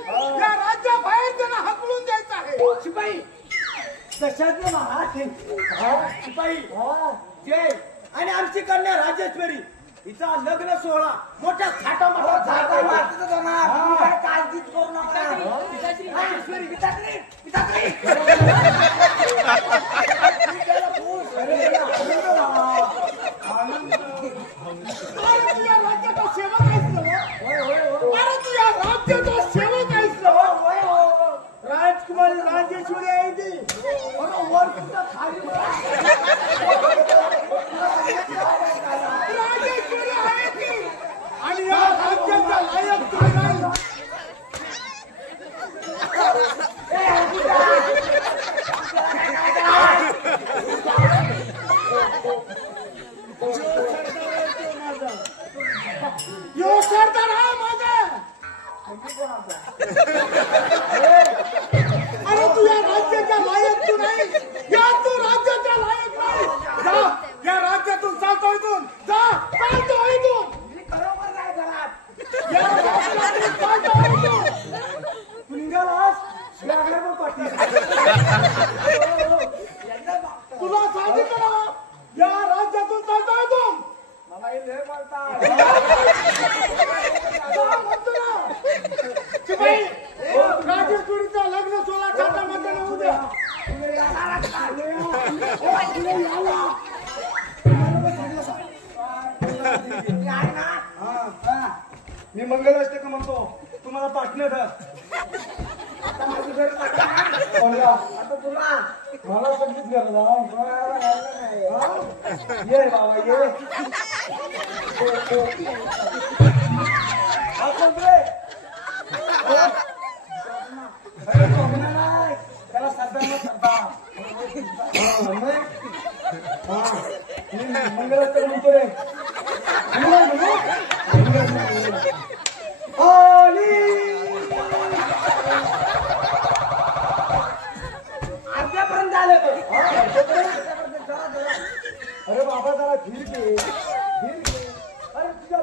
या राज्याबाहेर त्यांना हाकलून द्यायचं आहे. शिपाई कशात महाराज शिपाई जय आणि आमची कन्या राजेश्वरी हिचा लग्न सोहळा मोठ्या थाटामाटात जागा झाला. मारतीच जाणार. तुम्ही काय काळजीच करू नका. राजेश्वरी पिताश्री, पिताश्री. अरे तू या राज्याचा सेवक आहेस ना? अरे तू या राज्याचा सेवक आहेस ना? राजकुमारी राजेश्वरी आहे ती. वर कुठं खाली राजेश्वरी आहे ती. आणि या राज्याचा लायक तू नाही. यो सरदार हा माझा. अरे तू या राज्याचा लायक तू नाही. या तू राज्याचा लायक नाही. जा या राज्यातून चालतो इथून. जा चालतो इथून. बरोबर नाही घरात. या राज्यातून चालतो इथून. तू निघालास लागला मग पाठी. तुला सांगितलं ना या राज्यातून चालतो इथून. मला हे लय बोलतात. जा म्हणतो ना. शिपाई राजेश्वरीचा लग्न सोहळा छातामध्ये होऊ द्या. मी मंगलाष्टक म्हणतो तुम्हाला पार्टनर आता माझी गरज आहे. आता तुला मला संगीत गरज ये बाबा ये. हा कोण रे? अरे कोकणा नाही. त्याला सरदार सरदार. मंगलाष्टक म्हणतो रे. अर्ध्यापर्यंत आलं. अरे बाबा जरा धीर घे धीर घे. अरे तुझ्या